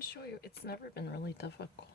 can show you. It's never been really difficult.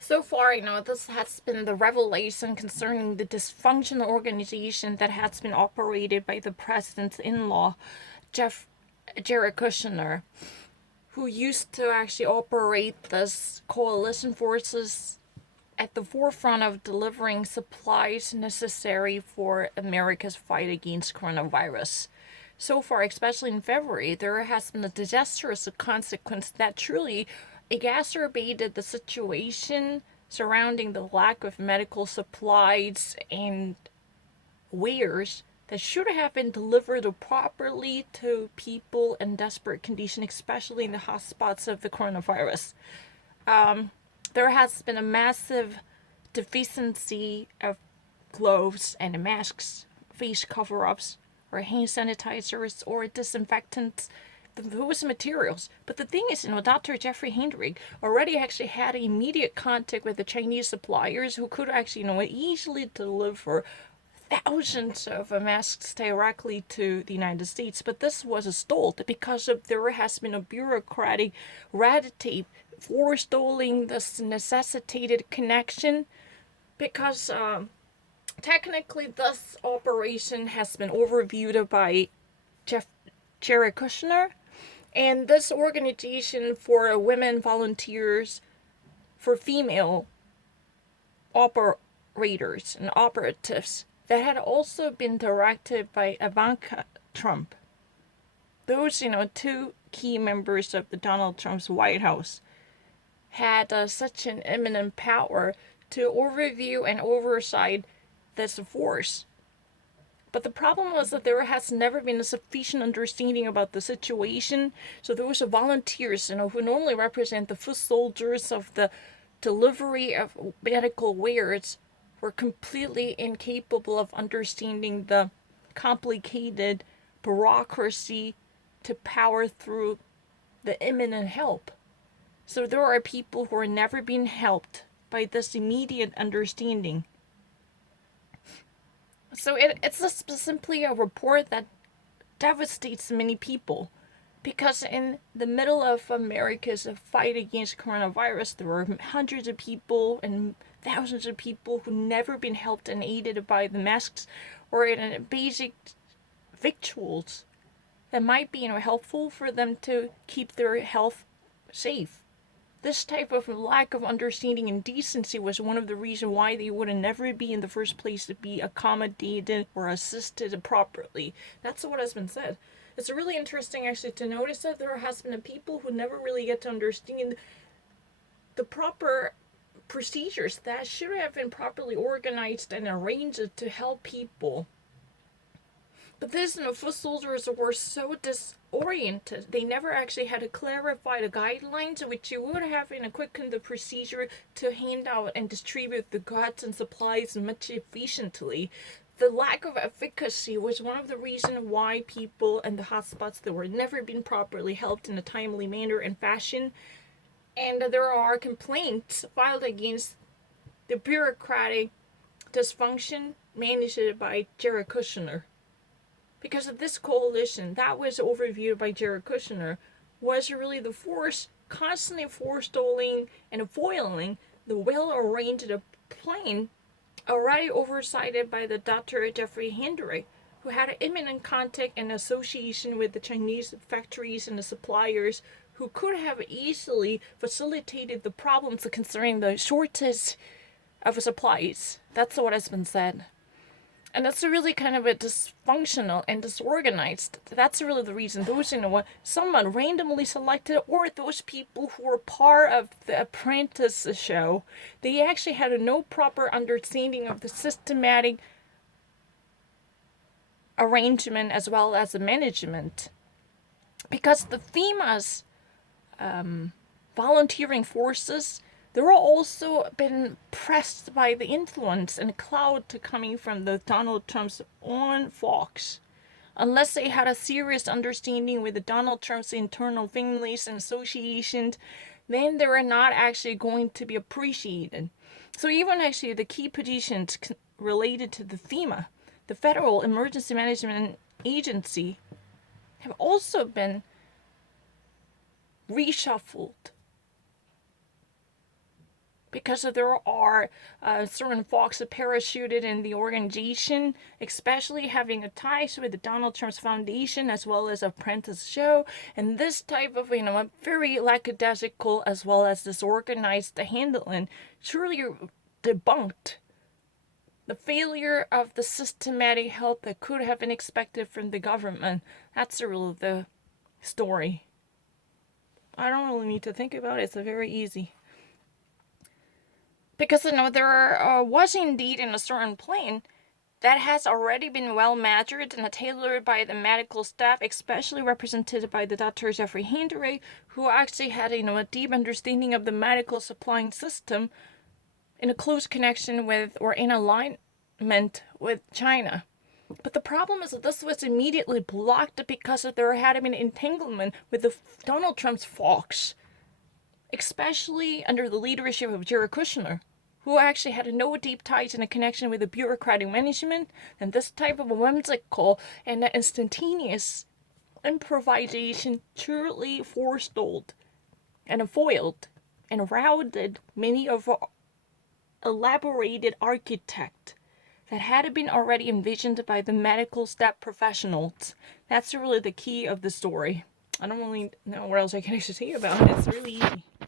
So far, this has been the revelation concerning the dysfunctional organization that has been operated by the president's in-law, Jared Kushner, who used to actually operate this coalition forces at the forefront of delivering supplies necessary for America's fight against coronavirus. So far, especially in February, there has been a disastrous consequence that truly exacerbated the situation surrounding the lack of medical supplies and wares that should have been delivered properly to people in desperate condition, especially in the hotspots of the coronavirus. There has been a massive deficiency of gloves and masks, face cover-ups, or hand sanitizers, or disinfectants, those materials. But the thing is, Dr. Jeffrey Hendrick already actually had immediate contact with the Chinese suppliers who could actually, easily deliver thousands of masks directly to the United States. But this was stalled because there has been a bureaucratic red tape forestalling this necessitated connection, because technically this operation has been overviewed by Jared Kushner, and this organization for women volunteers for female operators and operatives that had also been directed by Ivanka Trump. Those, two key members of the Donald Trump's White House had such an eminent power to overview and oversight this force. But the problem was that there has never been a sufficient understanding about the situation. So those volunteers, who normally represent the foot soldiers of the delivery of medical wares, were completely incapable of understanding the complicated bureaucracy to power through the imminent help. So there are people who are never being helped by this immediate understanding. So it's just simply a report that devastates many people, because in the middle of America's fight against coronavirus, there are hundreds of people and thousands of people who never been helped and aided by the masks or in basic victuals that might be helpful for them to keep their health safe. This type of lack of understanding and decency was one of the reasons why they would never be in the first place to be accommodated or assisted properly. That's what has been said. It's really interesting actually to notice that there has been people who never really get to understand the proper procedures that should have been properly organized and arranged to help people. But these foot soldiers were so disoriented. They never actually had to clarify the guidelines, which you would have quickened the procedure to hand out and distribute the goods and supplies much efficiently. The lack of efficacy was one of the reasons why people in the hotspots that were never being properly helped in a timely manner and fashion. And there are complaints filed against the bureaucratic dysfunction managed by Jared Kushner. Because of this coalition that was overviewed by Jared Kushner was really the force constantly forestalling and foiling the well-arranged plan already oversighted by the Dr. Jeffrey Hendry, who had imminent contact and association with the Chinese factories and the suppliers who could have easily facilitated the problems concerning the shortage of supplies. That's what has been said. And that's really kind of a dysfunctional and disorganized. That's really the reason. Those, someone randomly selected, or those people who were part of the Apprentice show, they actually had no proper understanding of the systematic arrangement as well as the management. Because the FEMA's volunteering forces, they're also been pressed by the influence and cloud coming from the Donald Trump's own Fox. Unless they had a serious understanding with the Donald Trump's internal families and associations, then they were not actually going to be appreciated. So even actually the key positions related to the FEMA, the Federal Emergency Management Agency, have also been reshuffled. Because there are certain folks parachuted in the organization, especially having a ties with the Donald Trump's foundation as well as Apprentice show, and this type of very lackadaisical as well as disorganized handling truly debunked the failure of the systematic help that could have been expected from the government. That's really the story. I don't really need to think about it. It's very easy. Because, there was indeed in a certain plan that has already been well measured and tailored by the medical staff, especially represented by the Dr. Jeffrey Hendry, who actually had, a deep understanding of the medical supplying system in a close connection with or in alignment with China. But the problem is that this was immediately blocked because there had been entanglement with the Donald Trump's Fox, especially under the leadership of Jared Kushner, who actually had no deep ties in a connection with the bureaucratic management, and this type of whimsical and instantaneous improvisation truly forestalled and foiled and routed many of our elaborated architect that had been already envisioned by the medical staff professionals. That's really the key of the story. I don't really know what else I can actually say about it. It's really easy.